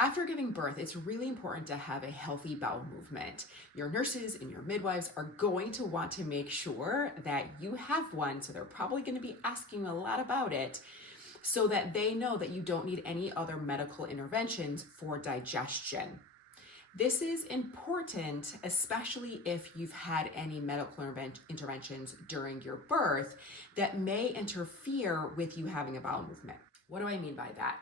After giving birth, it's really important to have a healthy bowel movement. Your nurses and your midwives are going to want to make sure that you have one, so they're probably going to be asking a lot about it so that they know that you don't need any other medical interventions for digestion. This is important, especially if you've had any medical interventions during your birth that may interfere with you having a bowel movement. What do I mean by that?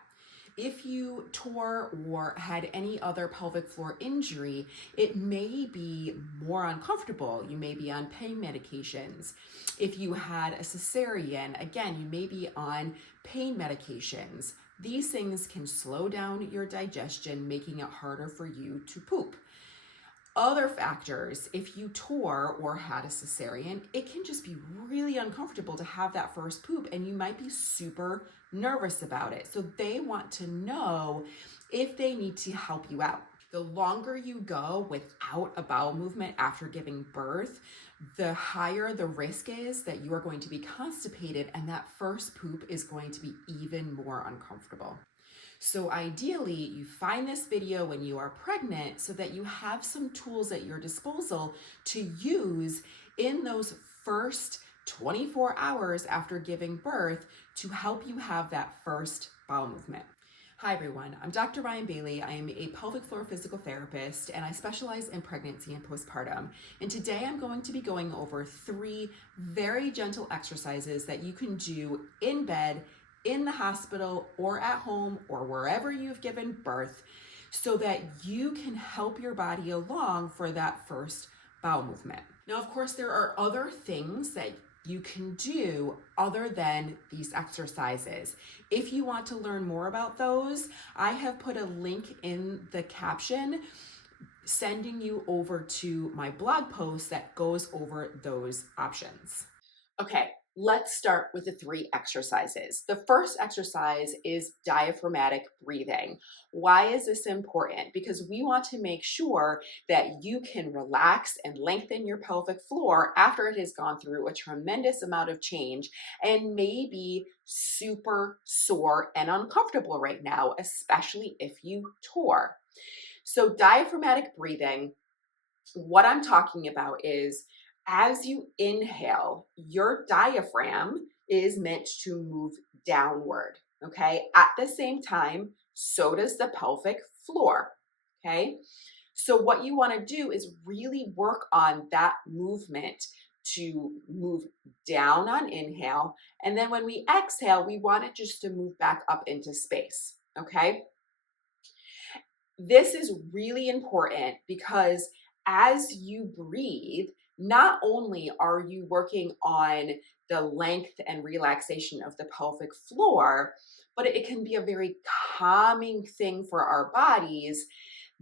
If you tore or had any other pelvic floor injury, it may be more uncomfortable. You may be on pain medications. If you had a cesarean, again, you may be on pain medications. These things can slow down your digestion, making it harder for you to poop. Other factors, if you tore or had a cesarean, it can just be really uncomfortable to have that first poop, and you might be super nervous about it. So they want to know if they need to help you out. The longer you go without a bowel movement after giving birth, the higher the risk is that you are going to be constipated, and that first poop is going to be even more uncomfortable. So ideally, you find this video when you are pregnant so that you have some tools at your disposal to use in those first 24 hours after giving birth to help you have that first bowel movement. Hi everyone, I'm Dr. Ryan Bailey. I am a pelvic floor physical therapist and I specialize in pregnancy and postpartum. And today I'm going to be going over 3 very gentle exercises that you can do in bed, in the hospital, or at home, or wherever you've given birth, so that you can help your body along for that first bowel movement. Now, of course, there are other things that you can do other than these exercises. If you want to learn more about those, I have put a link in the caption sending you over to my blog post that goes over those options. Okay, let's start with the 3 exercises. The first exercise is diaphragmatic breathing. Why is this important? Because we want to make sure that you can relax and lengthen your pelvic floor after it has gone through a tremendous amount of change and may be super sore and uncomfortable right now, especially if you tore. So diaphragmatic breathing, what I'm talking about is as you inhale, your diaphragm is meant to move downward, okay? At the same time, so does the pelvic floor, okay? So what you want to do is really work on that movement to move down on inhale. And then when we exhale, we want it just to move back up into space, okay? This is really important because as you breathe, not only are you working on the length and relaxation of the pelvic floor, but it can be a very calming thing for our bodies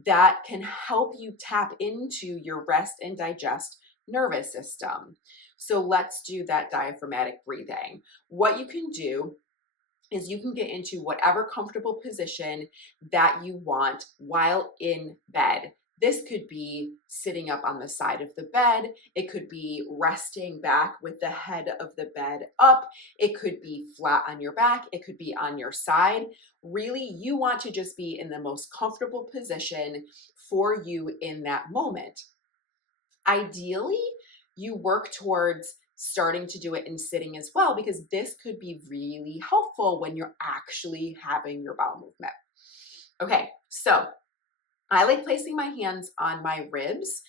that can help you tap into your rest and digest nervous system. So let's do that diaphragmatic breathing. What you can do is you can get into whatever comfortable position that you want while in bed. This could be sitting up on the side of the bed. It could be resting back with the head of the bed up. It could be flat on your back. It could be on your side. Really, you want to just be in the most comfortable position for you in that moment. Ideally, you work towards starting to do it in sitting as well, because this could be really helpful when you're actually having your bowel movement. Okay, so I like placing my hands on my ribs.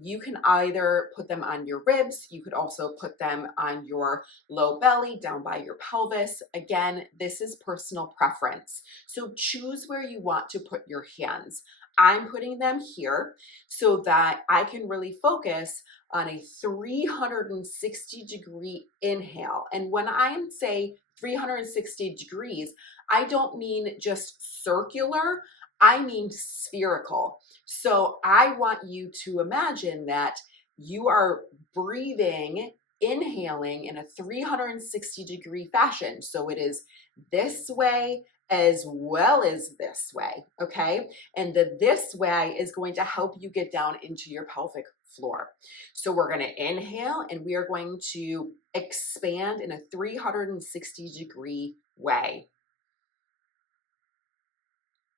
You can either put them on your ribs. You could also put them on your low belly, down by your pelvis. Again, this is personal preference. So choose where you want to put your hands. I'm putting them here so that I can really focus on a 360-degree inhale. And when I say 360 degrees, I don't mean just circular, I mean spherical. So I want you to imagine that you are breathing, inhaling in a 360-degree fashion. So it is this way as well as this way, okay? And this way is going to help you get down into your pelvic floor. So we're going to inhale and we are going to expand in a 360-degree way.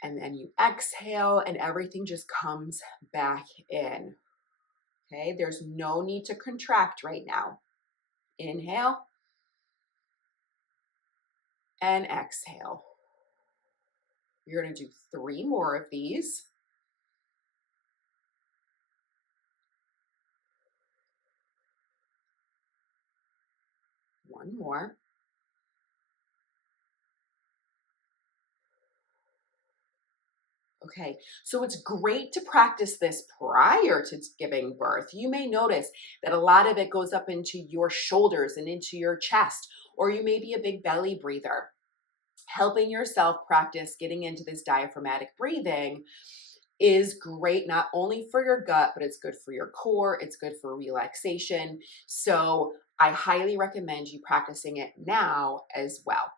And then you exhale and everything just comes back in. Okay, there's no need to contract right now. Inhale and exhale. You're going to do 3 more of these. One more. Okay, so it's great to practice this prior to giving birth. You may notice that a lot of it goes up into your shoulders and into your chest, or you may be a big belly breather. Helping yourself practice getting into this diaphragmatic breathing is great, not only for your gut, but it's good for your core, it's good for relaxation. So I highly recommend you practicing it now as well.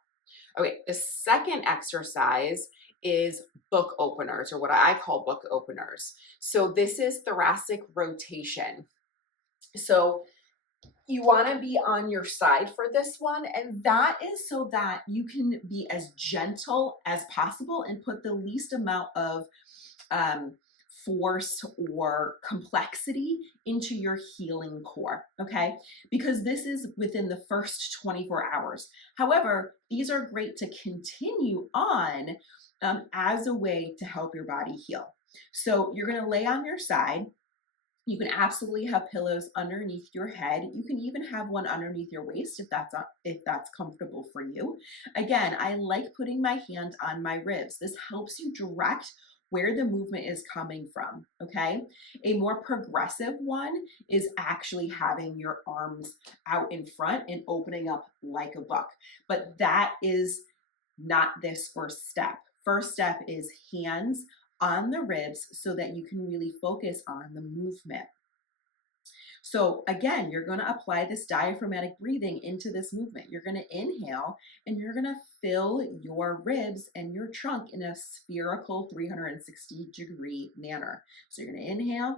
Okay, the second exercise is book openers, or what I call book openers. So this is thoracic rotation. So you want to be on your side for this one, and that is so that you can be as gentle as possible and put the least amount of force or complexity into your healing core, okay? Because this is within the first 24 hours. However, these are great to continue on as a way to help your body heal. So you're gonna lay on your side. You can absolutely have pillows underneath your head. You can even have one underneath your waist if that's comfortable for you. Again, I like putting my hand on my ribs. This helps you direct where the movement is coming from, okay? A more progressive one is actually having your arms out in front and opening up like a book. But that is not this first step. First step is hands on the ribs so that you can really focus on the movement. So again, you're going to apply this diaphragmatic breathing into this movement. You're going to inhale and you're going to fill your ribs and your trunk in a spherical 360-degree manner. So you're going to inhale.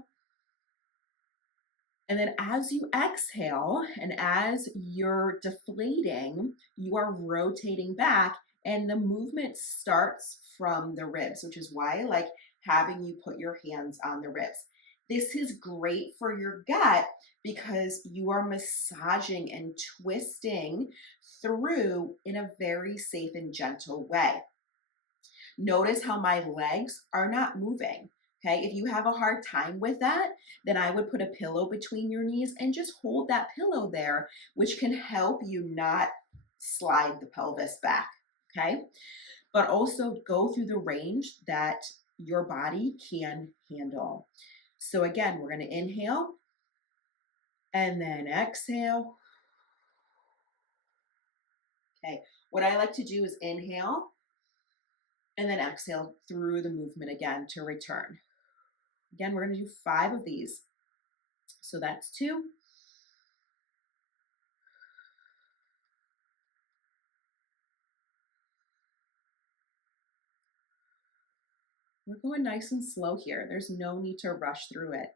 And then as you exhale and as you're deflating, you are rotating back, and the movement starts from the ribs, which is why I like having you put your hands on the ribs. This is great for your gut because you are massaging and twisting through in a very safe and gentle way. Notice how my legs are not moving. Okay, if you have a hard time with that, then I would put a pillow between your knees and just hold that pillow there, which can help you not slide the pelvis back. Okay, but also go through the range that your body can handle. So again, we're going to inhale and then exhale. Okay, what I like to do is inhale and then exhale through the movement again to return. Again, we're going to do 5 of these. So that's 2. We're going nice and slow here. There's no need to rush through it.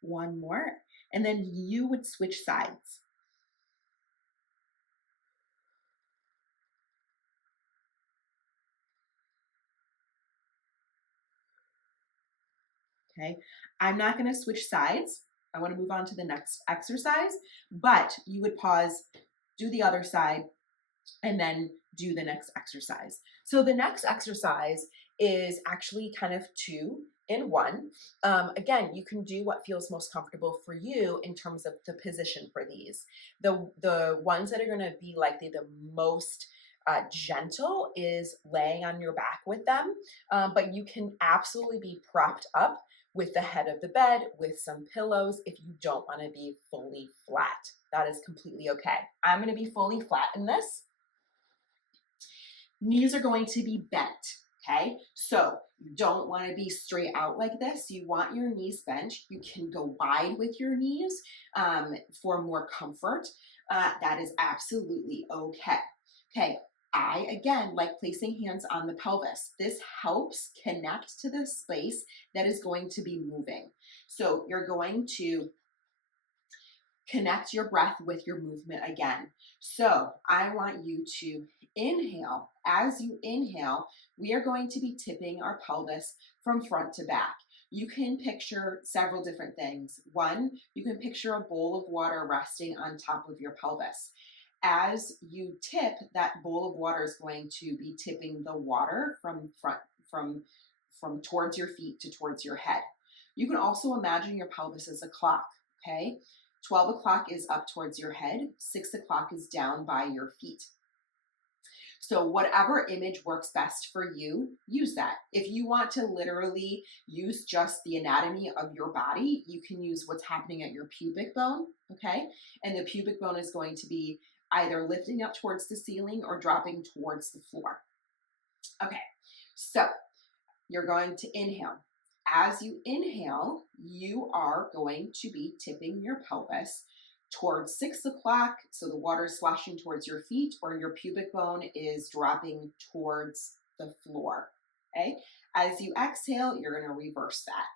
One more, and then you would switch sides. Okay, I'm not going to switch sides. I want to move on to the next exercise, but you would pause, do the other side, and then do the next exercise. So the next exercise is actually kind of 2 in 1. Again, you can do what feels most comfortable for you in terms of the position for these. The ones that are going to be likely the most gentle is laying on your back with them, but you can absolutely be propped up with the head of the bed with some pillows if you don't want to be fully flat. That is completely okay. I'm going to be fully flat in this. Knees are going to be bent, okay? So you don't want to be straight out like this. You want your knees bent. You can go wide with your knees for more comfort. That is absolutely okay. Okay, I, again, like placing hands on the pelvis. This helps connect to the space that is going to be moving. So you're going to Connect your breath with your movement again. So I want you to inhale. As you inhale, we are going to be tipping our pelvis from front to back. You can picture several different things. One, you can picture a bowl of water resting on top of your pelvis. As you tip, that bowl of water is going to be tipping the water from towards your feet to towards your head. You can also imagine your pelvis as a clock, okay? 12 o'clock is up towards your head, 6 o'clock is down by your feet. So whatever image works best for you, use that. If you want to literally use just the anatomy of your body, you can use what's happening at your pubic bone, okay? And the pubic bone is going to be either lifting up towards the ceiling or dropping towards the floor. Okay, so you're going to inhale. As you inhale, you are going to be tipping your pelvis towards 6 o'clock, so the water is sloshing towards your feet, or your pubic bone is dropping towards the floor, okay? As you exhale, you're gonna reverse that.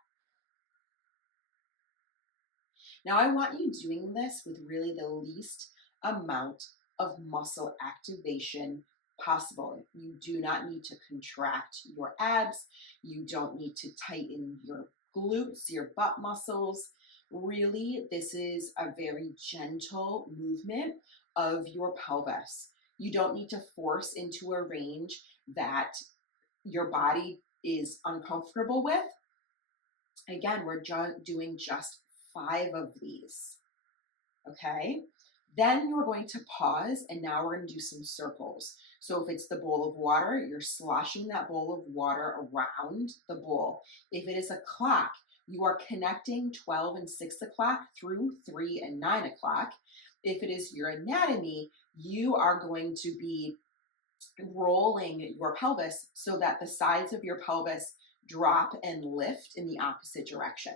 Now I want you doing this with really the least amount of muscle activation possible. You do not need to contract your abs. You don't need to tighten your glutes, your butt muscles. Really, this is a very gentle movement of your pelvis. You don't need to force into a range that your body is uncomfortable with. Again, we're doing just 5 of these, okay? Then you're going to pause, and now we're going to do some circles. So if it's the bowl of water, you're sloshing that bowl of water around the bowl. If it is a clock, you are connecting 12 and 6 o'clock through 3 and 9 o'clock. If it is your anatomy, you are going to be rolling your pelvis so that the sides of your pelvis drop and lift in the opposite direction.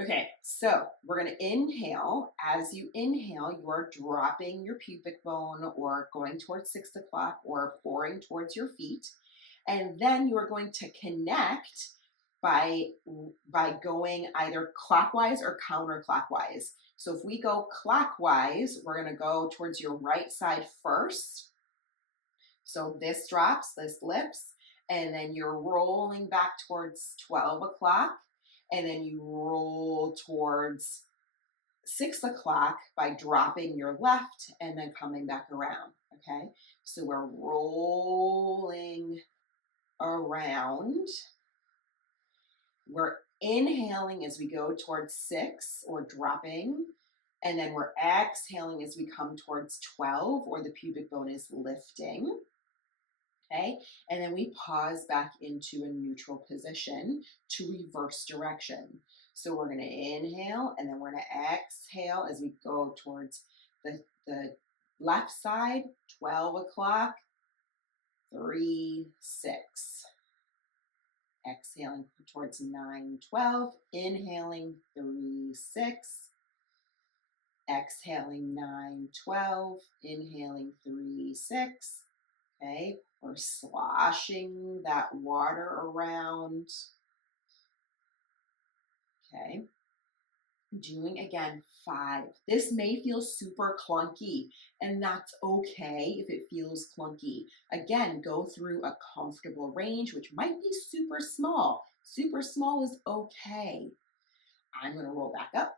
Okay, so we're going to inhale. As you inhale, you are dropping your pubic bone or going towards 6 o'clock or pouring towards your feet. And then you are going to connect by going either clockwise or counterclockwise. So if we go clockwise, we're going to go towards your right side first. So this drops, this lifts, and then you're rolling back towards 12 o'clock. And then you roll towards 6 o'clock by dropping your left and then coming back around, okay? So we're rolling around. We're inhaling as we go towards 6 or dropping, and then we're exhaling as we come towards 12 or the pubic bone is lifting. Okay, and then we pause back into a neutral position to reverse direction. So we're going to inhale, and then we're going to exhale as we go towards the left side, 12 o'clock, 3, 6. Exhaling towards 9, 12. Inhaling, 3, 6. Exhaling, 9, 12. Inhaling, 3, 6. Okay, we're sloshing that water around. Okay, doing again 5. This may feel super clunky, and that's okay if it feels clunky. Again, go through a comfortable range, which might be super small. Super small is okay. I'm going to roll back up.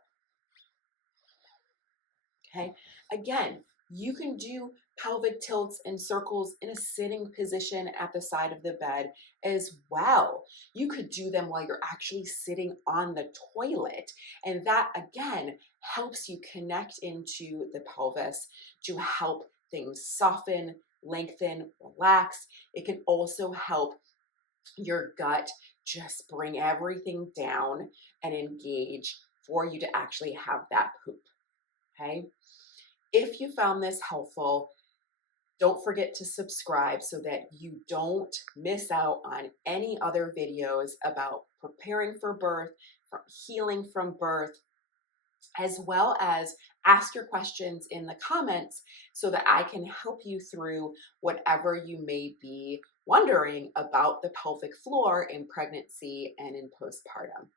Okay, again, you can do pelvic tilts and circles in a sitting position at the side of the bed as well. You could do them while you're actually sitting on the toilet. And that, again, helps you connect into the pelvis to help things soften, lengthen, relax. It can also help your gut just bring everything down and engage for you to actually have that poop. Okay? If you found this helpful, don't forget to subscribe so that you don't miss out on any other videos about preparing for birth, healing from birth, as well as ask your questions in the comments so that I can help you through whatever you may be wondering about the pelvic floor in pregnancy and in postpartum.